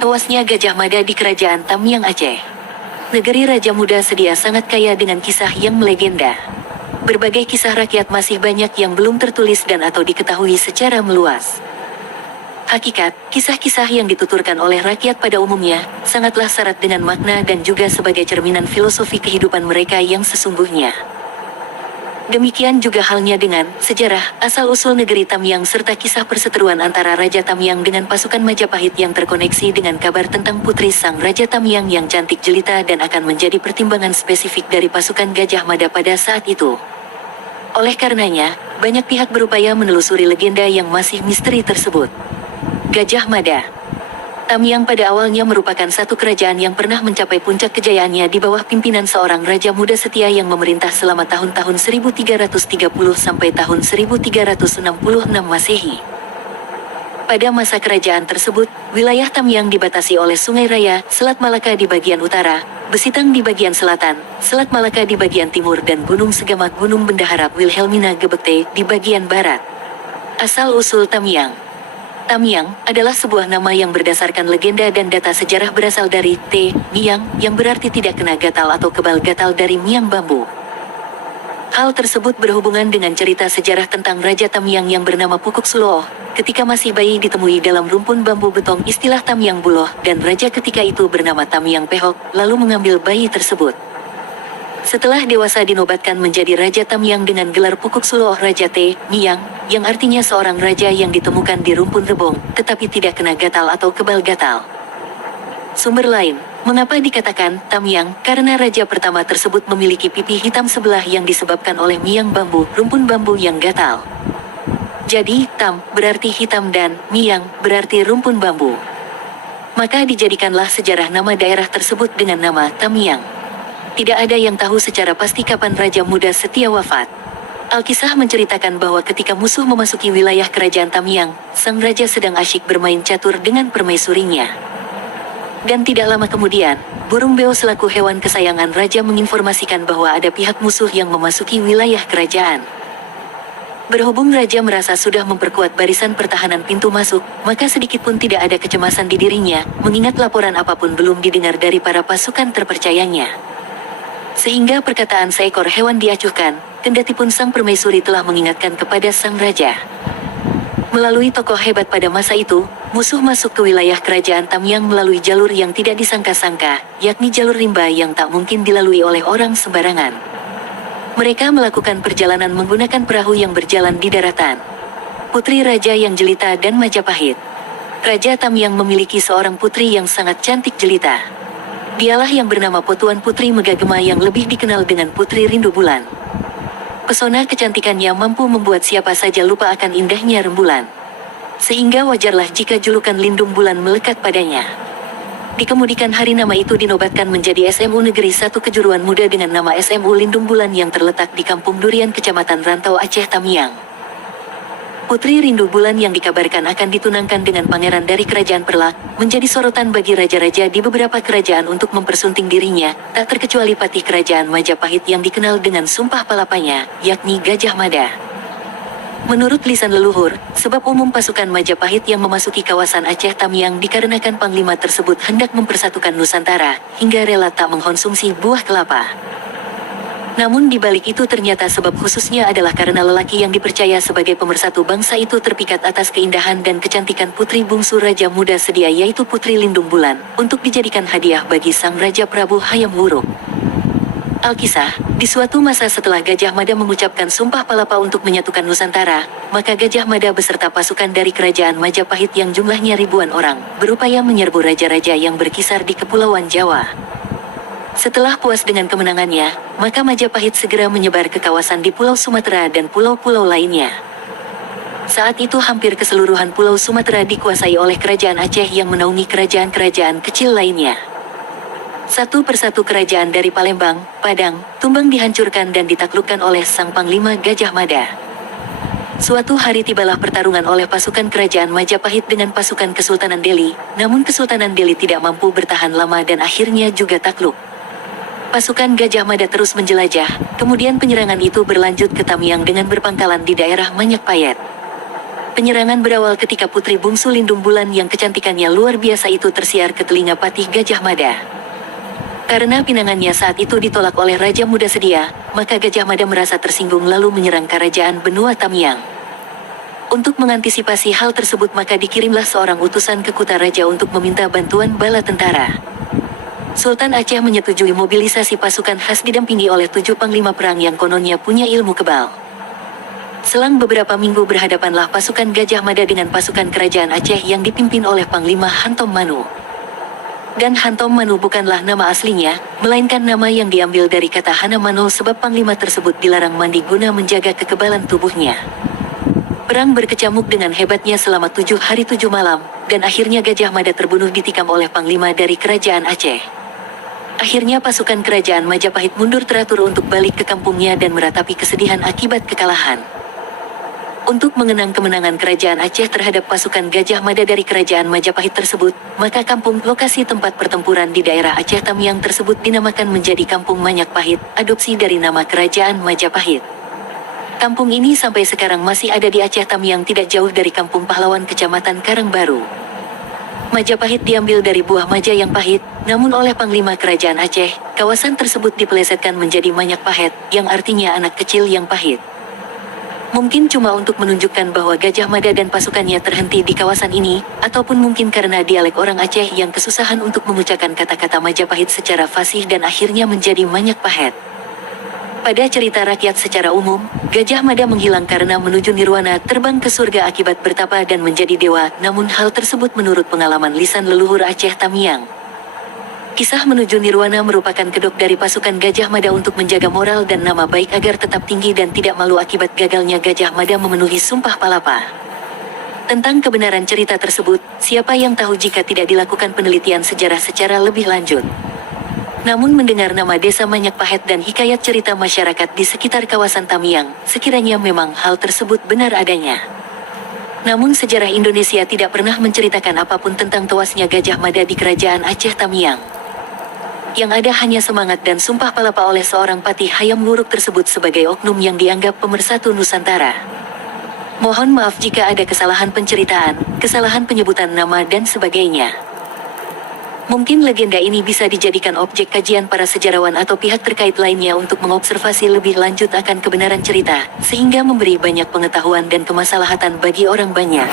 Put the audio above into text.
Tewasnya Gajah Mada di Kerajaan Tamyang Aceh. Negeri Raja Muda sedia sangat kaya dengan kisah yang melegenda. Berbagai kisah rakyat masih banyak yang belum tertulis dan atau diketahui secara meluas. Hakikat, kisah-kisah yang dituturkan oleh rakyat pada umumnya, sangatlah syarat dengan makna dan juga sebagai cerminan filosofi kehidupan mereka yang sesungguhnya. Demikian juga halnya dengan sejarah, asal-usul negeri Tamyang serta kisah perseteruan antara Raja Tamyang dengan pasukan Majapahit yang terkoneksi dengan kabar tentang putri sang Raja Tamyang yang cantik jelita dan akan menjadi pertimbangan spesifik dari pasukan Gajah Mada pada saat itu. Oleh karenanya, banyak pihak berupaya menelusuri legenda yang masih misteri tersebut. Gajah Mada Tamyang pada awalnya merupakan satu kerajaan yang pernah mencapai puncak kejayaannya di bawah pimpinan seorang raja muda setia yang memerintah selama tahun-tahun 1330 sampai tahun 1366 Masehi. Pada masa kerajaan tersebut, wilayah Tamyang dibatasi oleh Sungai Raya, Selat Malaka di bagian utara, Besitang di bagian selatan, Selat Malaka di bagian timur dan Gunung Segamat Gunung Bendahara Wilhelmina Gebekte di bagian barat. Asal-usul Tamyang. Tamyang adalah sebuah nama yang berdasarkan legenda dan data sejarah berasal dari Miang, yang berarti tidak kena gatal atau kebal gatal dari miang bambu. Hal tersebut berhubungan dengan cerita sejarah tentang Raja Tamyang yang bernama Pukuk Sulooh. Ketika masih bayi ditemui dalam rumpun bambu betong istilah Tamyang Buloh, dan raja ketika itu bernama Tamyang Pehok, lalu mengambil bayi tersebut. Setelah dewasa dinobatkan menjadi Raja Tamyang dengan gelar Pukuk Sulooh Raja Miang, yang artinya seorang raja yang ditemukan di rumpun rebong, tetapi tidak kena gatal atau kebal gatal. Sumber lain, mengapa dikatakan Tamyang? Karena raja pertama tersebut memiliki pipi hitam sebelah yang disebabkan oleh miang bambu, rumpun bambu yang gatal. Jadi, Tam berarti hitam dan miang berarti rumpun bambu. Maka dijadikanlah sejarah nama daerah tersebut dengan nama Tamyang. Tidak ada yang tahu secara pasti kapan Raja Muda setia wafat. Alkisah menceritakan bahwa ketika musuh memasuki wilayah kerajaan Tamyang, sang raja sedang asyik bermain catur dengan permaisurinya. Dan tidak lama kemudian, burung beo selaku hewan kesayangan raja menginformasikan bahwa ada pihak musuh yang memasuki wilayah kerajaan. Berhubung raja merasa sudah memperkuat barisan pertahanan pintu masuk, maka sedikit pun tidak ada kecemasan di dirinya, mengingat laporan apapun belum didengar dari para pasukan terpercayanya. Sehingga perkataan seekor hewan diacuhkan, kendati pun sang permaisuri telah mengingatkan kepada sang raja. Melalui tokoh hebat pada masa itu, musuh masuk ke wilayah kerajaan Tamyang melalui jalur yang tidak disangka-sangka, yakni jalur rimba yang tak mungkin dilalui oleh orang sembarangan. Mereka melakukan perjalanan menggunakan perahu yang berjalan di daratan. Putri raja yang jelita dan Majapahit. Raja Tamyang memiliki seorang putri yang sangat cantik jelita. Dialah yang bernama Potuan Putri Megagema yang lebih dikenal dengan Putri Rindu Bulan. Pesona kecantikannya mampu membuat siapa saja lupa akan indahnya rembulan. Sehingga wajarlah jika julukan Lindung Bulan melekat padanya. Di kemudian hari nama itu dinobatkan menjadi SMU Negeri 1 Kejuruan Muda dengan nama SMU Lindung Bulan yang terletak di Kampung Durian Kecamatan Rantau Aceh Tamyang. Putri Rindu Bulan yang dikabarkan akan ditunangkan dengan pangeran dari kerajaan Perlak, menjadi sorotan bagi raja-raja di beberapa kerajaan untuk mempersunting dirinya, tak terkecuali patih kerajaan Majapahit yang dikenal dengan sumpah palapanya, yakni Gajah Mada. Menurut lisan leluhur, sebab umum pasukan Majapahit yang memasuki kawasan Aceh Tamyang dikarenakan panglima tersebut hendak mempersatukan Nusantara, hingga rela tak mengkonsumsi buah kelapa. Namun di balik itu ternyata sebab khususnya adalah karena lelaki yang dipercaya sebagai pemersatu bangsa itu terpikat atas keindahan dan kecantikan putri bungsu Raja Muda sedia yaitu Putri Lindung Bulan, untuk dijadikan hadiah bagi sang Raja Prabu Hayam Wuruk. Alkisah, di suatu masa setelah Gajah Mada mengucapkan sumpah palapa untuk menyatukan Nusantara, maka Gajah Mada beserta pasukan dari kerajaan Majapahit yang jumlahnya ribuan orang, berupaya menyerbu raja-raja yang berkisar di Kepulauan Jawa. Setelah puas dengan kemenangannya, maka Majapahit segera menyebar ke kawasan di Pulau Sumatera dan pulau-pulau lainnya. Saat itu hampir keseluruhan Pulau Sumatera dikuasai oleh kerajaan Aceh yang menaungi kerajaan-kerajaan kecil lainnya. Satu persatu kerajaan dari Palembang, Padang, Tumbang dihancurkan dan ditaklukkan oleh sang Panglima Gajah Mada. Suatu hari tibalah pertarungan oleh pasukan kerajaan Majapahit dengan pasukan Kesultanan Delhi, namun Kesultanan Delhi tidak mampu bertahan lama dan akhirnya juga takluk. Pasukan Gajah Mada terus menjelajah, kemudian penyerangan itu berlanjut ke Tamyang dengan berpangkalan di daerah Manyak Payet. Penyerangan berawal ketika putri bungsu Lindung Bulan yang kecantikannya luar biasa itu tersiar ke telinga Patih Gajah Mada. Karena pinangannya saat itu ditolak oleh Raja Muda Sedia, maka Gajah Mada merasa tersinggung lalu menyerang kerajaan benua Tamyang. Untuk mengantisipasi hal tersebut maka dikirimlah seorang utusan ke Kuta Raja untuk meminta bantuan bala tentara. Sultan Aceh menyetujui mobilisasi pasukan khas didampingi oleh 7 panglima perang yang kononnya punya ilmu kebal. Selang beberapa minggu berhadapanlah pasukan Gajah Mada dengan pasukan kerajaan Aceh yang dipimpin oleh Panglima Hantom Manu. Dan Hantom Manu bukanlah nama aslinya, melainkan nama yang diambil dari kata Hana Mano sebab panglima tersebut dilarang mandi guna menjaga kekebalan tubuhnya. Perang berkecamuk dengan hebatnya selama 7 hari 7 malam, dan akhirnya Gajah Mada terbunuh ditikam oleh panglima dari kerajaan Aceh. Akhirnya pasukan kerajaan Majapahit mundur teratur untuk balik ke kampungnya dan meratapi kesedihan akibat kekalahan. Untuk mengenang kemenangan kerajaan Aceh terhadap pasukan Gajah Mada dari kerajaan Majapahit tersebut, maka kampung lokasi tempat pertempuran di daerah Aceh Tamyang tersebut dinamakan menjadi Kampung Manyak Pahit, adopsi dari nama kerajaan Majapahit. Kampung ini sampai sekarang masih ada di Aceh Tamyang tidak jauh dari Kampung Pahlawan Kecamatan Karangbaru. Majapahit diambil dari buah maja yang pahit, namun oleh Panglima Kerajaan Aceh, kawasan tersebut dipelesetkan menjadi Manyak Pahit, yang artinya anak kecil yang pahit. Mungkin cuma untuk menunjukkan bahwa Gajah Mada dan pasukannya terhenti di kawasan ini, ataupun mungkin karena dialek orang Aceh yang kesusahan untuk mengucapkan kata-kata Majapahit secara fasih dan akhirnya menjadi Manyak Pahit. Pada cerita rakyat secara umum, Gajah Mada menghilang karena menuju nirwana terbang ke surga akibat bertapa dan menjadi dewa, namun hal tersebut menurut pengalaman lisan leluhur Aceh Tamyang. Kisah menuju nirwana merupakan kedok dari pasukan Gajah Mada untuk menjaga moral dan nama baik agar tetap tinggi dan tidak malu akibat gagalnya Gajah Mada memenuhi Sumpah Palapa. Tentang kebenaran cerita tersebut, siapa yang tahu jika tidak dilakukan penelitian sejarah secara lebih lanjut. Namun mendengar nama desa Manyak Pahit dan hikayat cerita masyarakat di sekitar kawasan Tamyang, sekiranya memang hal tersebut benar adanya. Namun sejarah Indonesia tidak pernah menceritakan apapun tentang tewasnya Gajah Mada di kerajaan Aceh Tamyang. Yang ada hanya semangat dan sumpah palapa oleh seorang Patih Hayam Wuruk tersebut sebagai oknum yang dianggap pemersatu Nusantara. Mohon maaf jika ada kesalahan penceritaan, kesalahan penyebutan nama dan sebagainya. Mungkin legenda ini bisa dijadikan objek kajian para sejarawan atau pihak terkait lainnya untuk mengobservasi lebih lanjut akan kebenaran cerita, sehingga memberi banyak pengetahuan dan kemaslahatan bagi orang banyak.